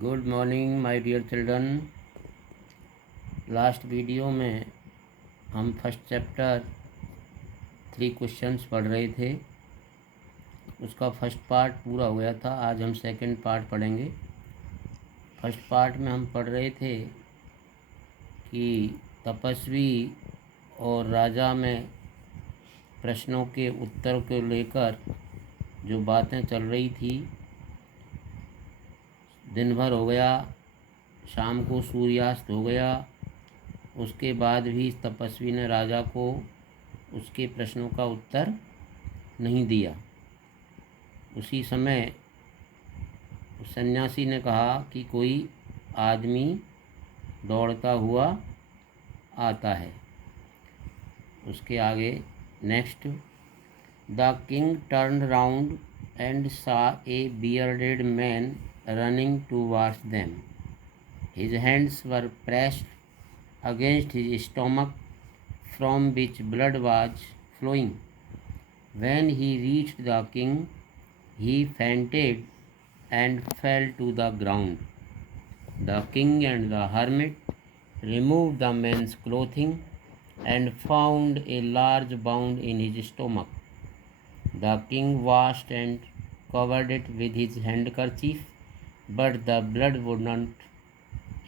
Good morning my dear children. Last video में हम first chapter 3 questions पढ़ रहे थे। उसका फर्स्ट पार्ट पूरा हो गया था। आज हम सेकंड पार्ट पढ़ेंगे। फर्स्ट पार्ट में हम पढ़ रहे थे कि तपस्वी और राजा में प्रश्नों के उत्तर को लेकर जो बातें चल रही थी। दिन भर हो गया, शाम को सूर्यास्त हो गया। उसके बाद भी तपस्वी ने राजा को उसके प्रश्नों का उत्तर नहीं दिया। उसी समय सन्यासी ने कहा कि कोई आदमी दौड़ता हुआ आता है। उसके आगे next, the king turn round and saw a bearded man running towards them. His hands were pressed against his stomach, from which blood was flowing. When he reached the king, he fainted and fell to the ground. The king and the hermit removed the man's clothing and found a large wound in his stomach. The king washed and covered it with his handkerchief, but the blood would not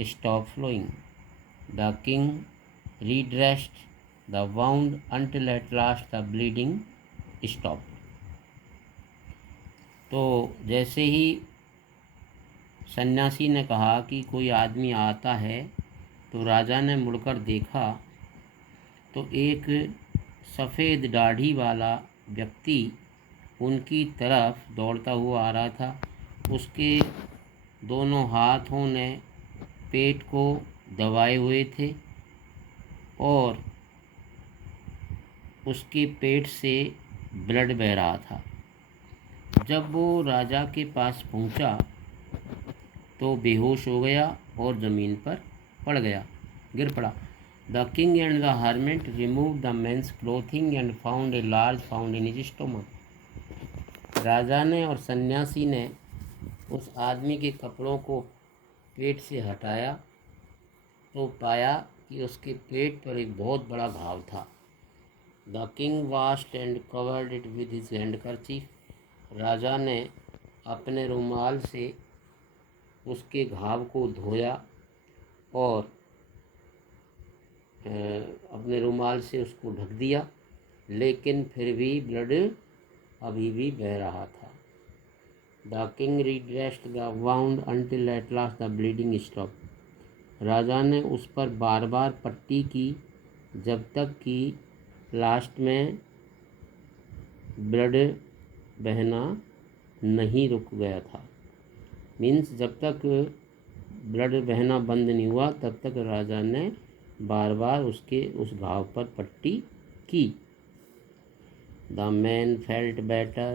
stop flowing. The king redressed the wound until at last the bleeding stopped. तो जैसे ही सन्यासी ने कहा कि कोई आदमी आता है, तो राजा ने मुड़कर देखा तो एक सफ़ेद दाढ़ी वाला व्यक्ति उनकी तरफ दौड़ता हुआ आ रहा था। उसके दोनों हाथों ने पेट को दबाए हुए थे और उसके पेट से ब्लड बह रहा था। जब वो राजा के पास पहुंचा तो बेहोश हो गया और ज़मीन पर पड़ गया, गिर पड़ा। The king and the hermit remove the men's clothing and found a large found in his stomach. राजा ने और सन्यासी ने उस आदमी के कपड़ों को पेट से हटाया तो पाया कि उसके पेट पर एक बहुत बड़ा घाव था। The king washed and covered it with his handkerchief. राजा ने अपने रुमाल से उसके घाव को धोया और अपने रुमाल से उसको ढक दिया, लेकिन फिर भी ब्लड अभी भी बह रहा था। The king redressed the wound until at last the bleeding stopped. राजा ने उस पर बार बार पट्टी की जब तक कि लास्ट में ब्लड बहना नहीं रुक गया था। मीन्स जब तक ब्लड बहना बंद नहीं हुआ तब तक राजा ने बार बार उसके उस घाव पर पट्टी की। The man felt better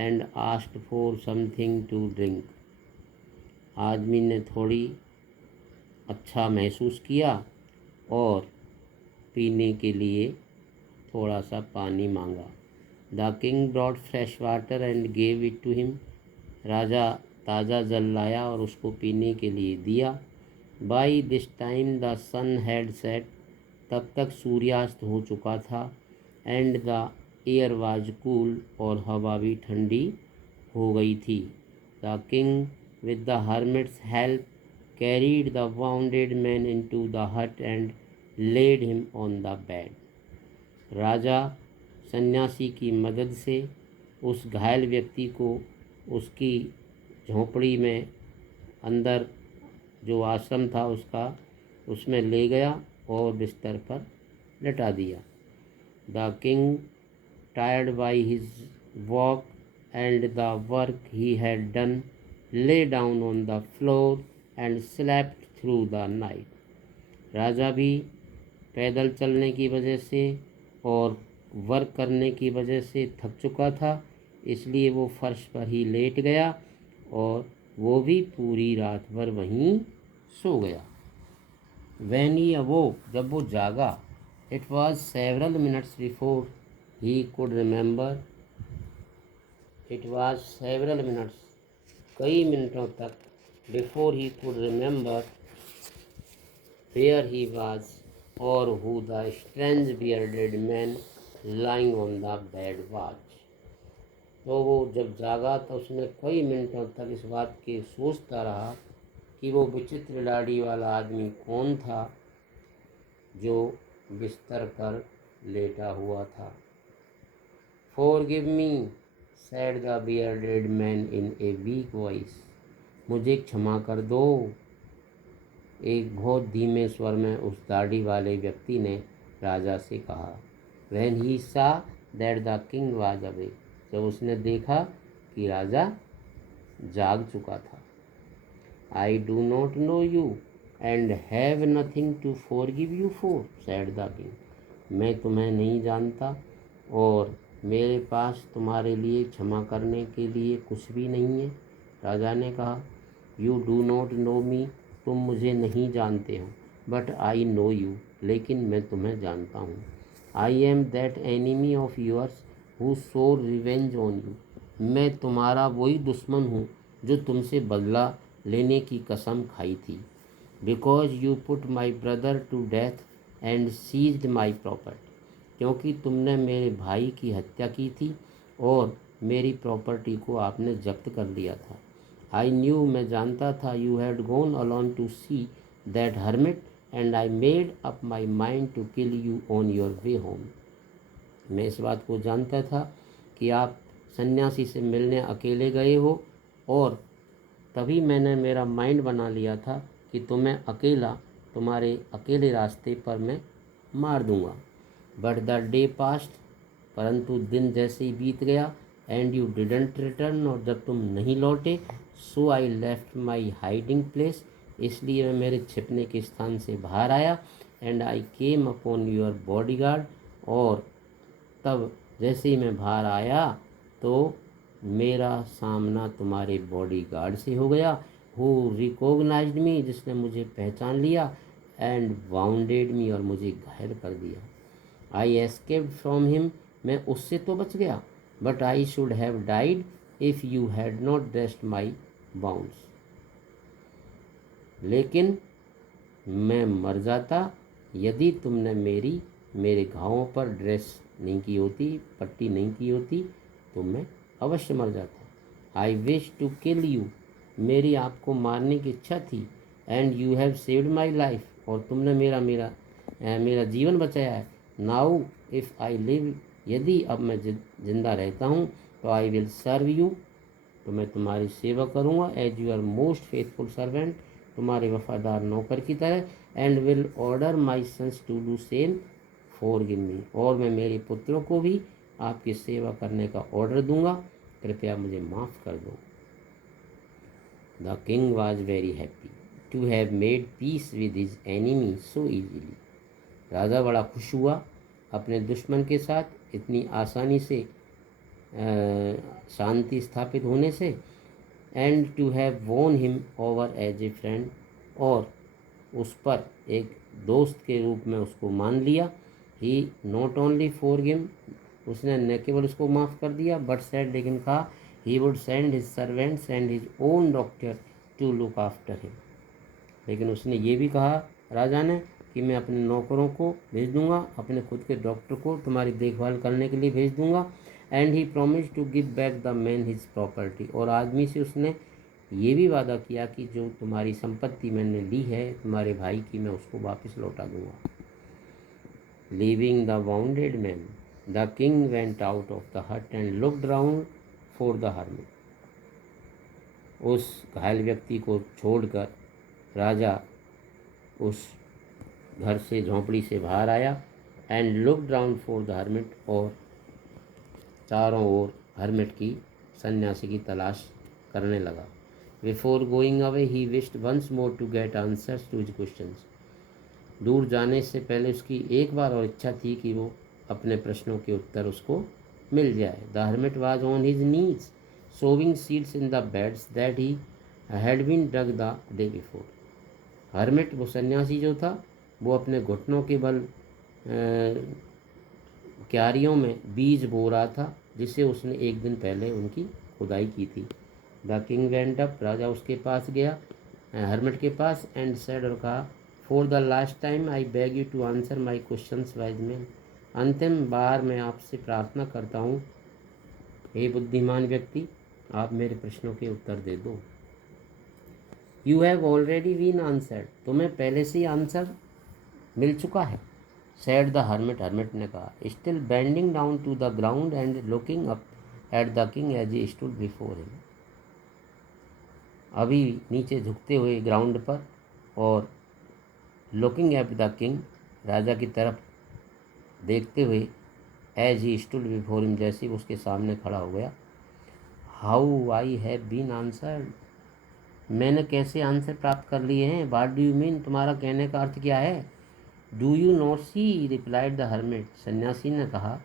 and asked for something to drink. आदमी ने थोड़ी अच्छा महसूस किया और पीने के लिए थोड़ा सा पानी मांगा। The king brought fresh water and gave it to him. राजा ताज़ा जल लाया और उसको पीने के लिए दिया। By this time the sun had set. तब तक सूर्यास्त हो चुका था। And the air was cool और हवा भी ठंडी हो गई थी। The king with the hermit's help carried the wounded man into the hut and laid him on the bed. राजा सन्यासी की मदद से उस घायल व्यक्ति को उसकी झोंपड़ी में अंदर जो आश्रम था उसमें ले गया और बिस्तर पर लेटा दिया। The king, tired by his walk and the work he had done, lay down on the floor and slept through the night. राजा भी पैदल चलने की वजह से और वर्क करने की वजह से थक चुका था, इसलिए वो फर्श पर ही लेट गया और वो भी पूरी रात भर वहीं सो गया। When he awoke, जब वो जागा, it was several minutes before he could remember. It was several minutes, कई मिनटों तक before he could remember where he was or who the strange bearded man lying on the bed was. तो वो जब जागा तो उसने कई मिनटों तक इस बात की सोचता रहा कि वो विचित्र दाढ़ी वाला आदमी कौन था जो बिस्तर पर लेटा हुआ था। Forgive me, said the bearded man in a weak voice. मुझे क्षमा कर दो, एक बहुत धीमे स्वर में उस दाढ़ी वाले व्यक्ति ने राजा से कहा। When he saw that the king was awake, जब उसने देखा कि राजा जाग चुका था। I do not know you and have nothing to forgive you for, said the king. मैं तुम्हें नहीं जानता और मेरे पास तुम्हारे लिए क्षमा करने के लिए कुछ भी नहीं है, राजा ने कहा। You do not know me, तुम मुझे नहीं जानते हो, but I know you, लेकिन मैं तुम्हें जानता हूँ। I am that enemy of yours who swore revenge on you. मैं तुम्हारा वही दुश्मन हूँ जो तुमसे बदला लेने की कसम खाई थी। Because you put my brother to death and seized my property. क्योंकि तुमने मेरे भाई की हत्या की थी और मेरी प्रॉपर्टी को आपने जब्त कर लिया था। I knew, मैं जानता था, you had gone alone to see that hermit and I made up my mind to kill you on your way home. मैं इस बात को जानता था कि आप सन्यासी से मिलने अकेले गए हो और तभी मैंने मेरा माइंड बना लिया था कि तुम्हें अकेला तुम्हारे अकेले रास्ते पर मैं मार दूंगा। बट द डे पास्ट, परंतु दिन जैसे ही बीत गया, एंड यू डिडंट रिटर्न, और जब तुम नहीं लौटे, so I left my hiding place, इसलिए मैं मेरे छिपने के स्थान से बाहर आया। And I came upon your bodyguard, और तब जैसे ही मैं बाहर आया तो मेरा सामना तुम्हारे बॉडीगार्ड से हो गया, हु रिकॉग्नाइज्ड मी, जिसने मुझे पहचान लिया, एंड वाउंडेड मी, और मुझे घायल कर दिया। आई एस्केप्ड फ्रॉम हिम, मैं उससे तो बच गया, but I should have died if you had not dressed my bounds, लेकिन मैं मर जाता यदि तुमने मेरे घावों पर ड्रेस नहीं की होती, पट्टी नहीं की होती, तो मैं अवश्य मर जाता। I wish to kill you, मेरी आपको मारने की इच्छा थी, and you have saved my life, और तुमने मेरा जीवन बचाया है। नाउ इफ़ आई लिव, यदि अब मैं जिंदा रहता हूँ, तो आई विल सर्व यू, तो मैं तुम्हारी सेवा करूँगा, as your most faithful servant, तुम्हारे वफादार नौकर की तरह, and will order my sons to do same forgive me, और मैं मेरे पुत्रों को भी आपकी सेवा करने का ऑर्डर दूंगा, कृपया मुझे माफ़ कर दो। The king was very happy to have made peace with his enemy so easily, राजा बड़ा खुश हुआ अपने दुश्मन के साथ इतनी आसानी से शांति स्थापित होने से, and to have won him over as a friend, और उस पर एक दोस्त के रूप में उसको मान लिया। ही नॉट ओनली फॉरगिव, उसने न केवल उसको माफ़ कर दिया, बट सेड, लेकिन कहा, he would send his servants and his own doctor to look after him, लेकिन उसने ये भी कहा राजा ने कि मैं अपने नौकरों को भेज दूंगा, अपने खुद के डॉक्टर को तुम्हारी देखभाल करने के लिए भेज दूंगा। And he promise to give back the man his property, और आदमी से उसने ये भी वादा किया कि जो तुम्हारी संपत्ति मैंने ली है तुम्हारे भाई की, मैं उसको वापस लौटा दूंगा। Leaving the wounded man, the king went out of the hut and looked round for the hermit, उस घायल व्यक्ति को छोड़कर राजा उस घर से, झोंपड़ी से बाहर आया, and looked round for the hermit, और चारों ओर हर्मिट की, सन्यासी की तलाश करने लगा। Before going away he wished once more to get answers to his questions, दूर जाने से पहले उसकी एक बार और इच्छा थी कि वो अपने प्रश्नों के उत्तर उसको मिल जाए। The hermit was on his knees sowing seeds in the beds that he had been dug the day before, hermit वो सन्यासी जो था वो अपने घुटनों के बल क्यारियों में बीज बो रहा था जिसे उसने एक दिन पहले उनकी खुदाई की थी। द किंग वेंट अप, राजा उसके पास गया, हर्मिट के पास, एंड सेड और कहा, for the last time I beg you to answer my questions wise man, अंतिम बार मैं आपसे प्रार्थना करता हूँ हे बुद्धिमान व्यक्ति, आप मेरे प्रश्नों के उत्तर दे दो। You have already been answered, तुम्हें पहले से ही आंसर मिल चुका है। सेड द हर्मिट, हर्मिट ने कहा, still bending down to the ground and looking up at the king as he stood before him, अभी नीचे झुकते हुए ग्राउंड पर और लुकिंग एट द किंग, राजा की तरफ देखते हुए, as he stood before him, जैसे उसके सामने खड़ा हो गया। How I have been answered, मैंने कैसे आंसर प्राप्त कर लिए हैं। वाट डू यू मीन, तुम्हारा कहने का अर्थ क्या है। Do you not see, replied the hermit, सन्यासी ने कहा,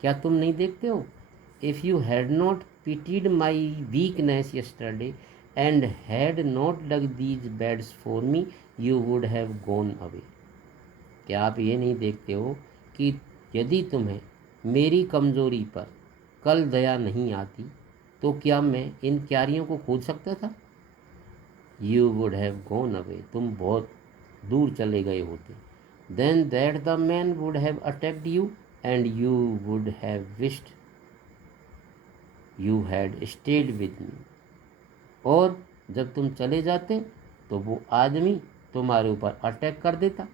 क्या तुम नहीं देखते हो। If you had not pitied my weakness yesterday and had not dug these beds for me, you would have gone away, क्या आप ये नहीं देखते हो कि यदि तुम्हें मेरी कमज़ोरी पर कल दया नहीं आती तो क्या मैं इन क्यारियों को खोद सकता था। You would have gone away, तुम बहुत दूर चले गए होते। Then that the man would have attacked you and you would have wished you had stayed with me, और जब तुम चले जाते तो वो आदमी तुम्हारे ऊपर अटैक कर देता,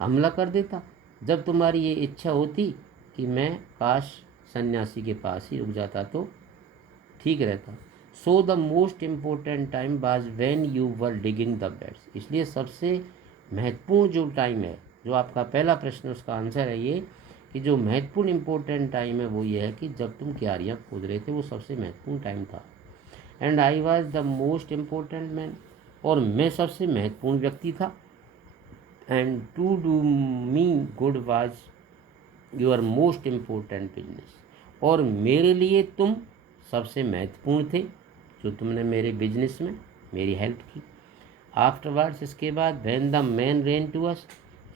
हमला कर देता। जब तुम्हारी ये इच्छा होती कि मैं काश सन्यासी के पास ही रुक जाता तो ठीक रहता। So the most important time was when you were digging the beds, इसलिए सबसे महत्वपूर्ण जो टाइम है, जो आपका पहला प्रश्न उसका आंसर है ये कि जो महत्वपूर्ण इम्पोर्टेंट टाइम है वो ये है कि जब तुम क्यारियाँ खोद रहे थे, वो सबसे महत्वपूर्ण टाइम था। And I was the most important man, और मैं सबसे महत्वपूर्ण व्यक्ति था। And to do me good was your most important business, और मेरे लिए तुम सबसे महत्वपूर्ण थे जो तुमने मेरे बिजनेस में मेरी हेल्प की। आफ्टरवर्ड्स, इसके बाद, when the man ran to us,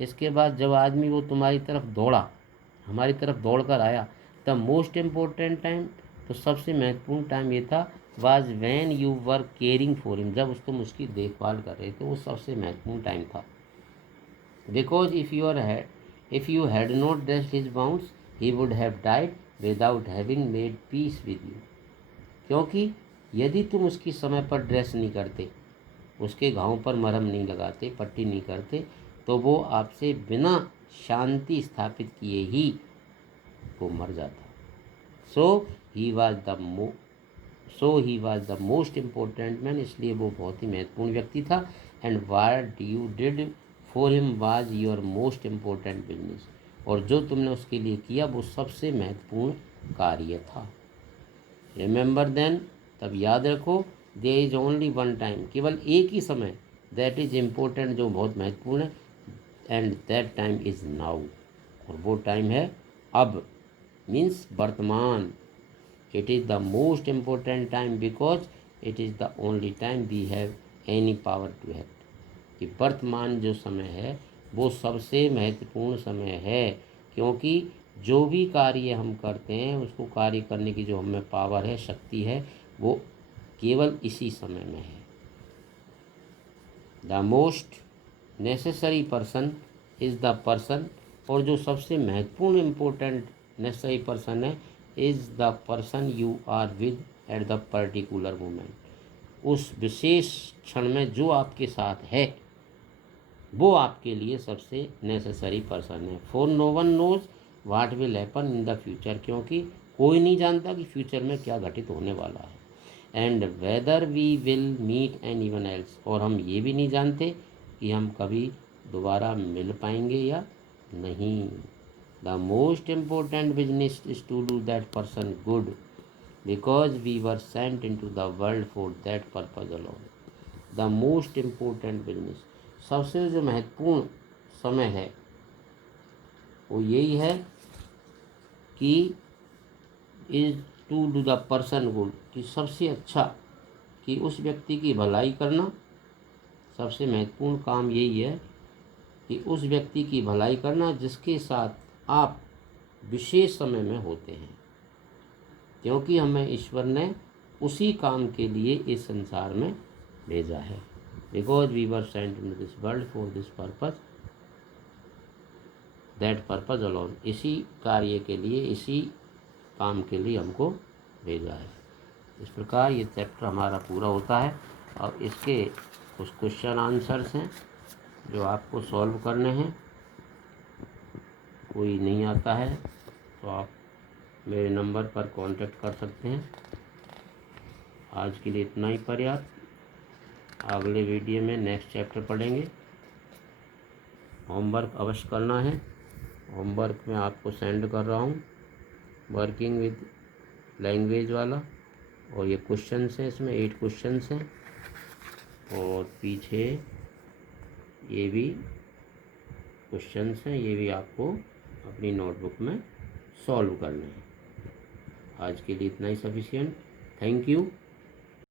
इसके बाद जब आदमी वो तुम्हारी तरफ दौड़ा, हमारी तरफ दौड़ कर आया, द मोस्ट इम्पोर्टेंट टाइम, तो सबसे महत्वपूर्ण टाइम ये था, was when you were caring for him, जब तुम उसकी देखभाल कर रहे थे, वो सबसे महत्वपूर्ण टाइम था। Because if you had not dressed his bounds he would have died without having made peace with you, क्योंकि यदि तुम उसकी समय पर ड्रेस नहीं करते, उसके घावों पर मरहम नहीं लगाते, पट्टी नहीं करते, तो वो आपसे बिना शांति स्थापित किए ही वो मर जाता। So he was the most important man, इसलिए वो बहुत ही महत्वपूर्ण व्यक्ति था। And what you did for him was your most important business, और जो तुमने उसके लिए किया वो सबसे महत्वपूर्ण कार्य था। रिमेंबर देन, तब याद रखो, there is only one time, केवल एक ही समय, दैट इज इम्पोर्टेंट, जो बहुत महत्वपूर्ण है, and that time is now, और वो टाइम है अब, मीन्स वर्तमान। It is the most important time because it is the only time we have any power to act, कि वर्तमान जो समय है वो सबसे महत्वपूर्ण समय है, क्योंकि जो भी कार्य हम करते हैं उसको कार्य करने की जो हमें पावर है, शक्ति है, वो केवल इसी समय में है। The most necessary person is the person, और जो सबसे महत्वपूर्ण इम्पोर्टेंट नेसेसरी पर्सन है, is the person you are with at the particular moment, उस विशेष क्षण में जो आपके साथ है वो आपके लिए सबसे नेसेसरी पर्सन है। For no one knows what will happen in the future, क्योंकि कोई नहीं जानता कि फ्यूचर में क्या घटित होने वाला है। And whether we will meet any one else, और हम ये भी नहीं जानते कि हम कभी दोबारा मिल पाएंगे या नहीं। The most important business is to do that person good, because we were sent in to the world for that purpose alone. The most important business, सबसे जो महत्वपूर्ण समय है वो यही है कि is to do the person good, कि सबसे अच्छा, कि उस व्यक्ति की भलाई करना, सबसे महत्वपूर्ण काम यही है कि उस व्यक्ति की भलाई करना जिसके साथ आप विशेष समय में होते हैं, क्योंकि हमें ईश्वर ने उसी काम के लिए इस संसार में भेजा है। Because we were sent in this world for this purpose, that purpose alone, इसी कार्य के लिए, इसी काम के लिए हमको भेजा है। इस प्रकार ये चैप्टर हमारा पूरा होता है। और इसके कुछ क्वेश्चन आंसर्स हैं जो आपको सॉल्व करने हैं। कोई नहीं आता है तो आप मेरे नंबर पर कांटेक्ट कर सकते हैं। आज के लिए इतना ही पर्याप्त। अगले वीडियो में नेक्स्ट चैप्टर पढ़ेंगे। होमवर्क अवश्य करना है। होमवर्क मैं आपको सेंड कर रहा हूँ, वर्किंग विद लैंग्वेज वाला। और ये क्वेश्चंस हैं, इसमें 8 क्वेश्चंस हैं और पीछे ये भी क्वेश्चंस हैं, ये भी आपको अपनी नोटबुक में सॉल्व करने हैं। आज के लिए इतना ही सफिशिएंट। Thank you.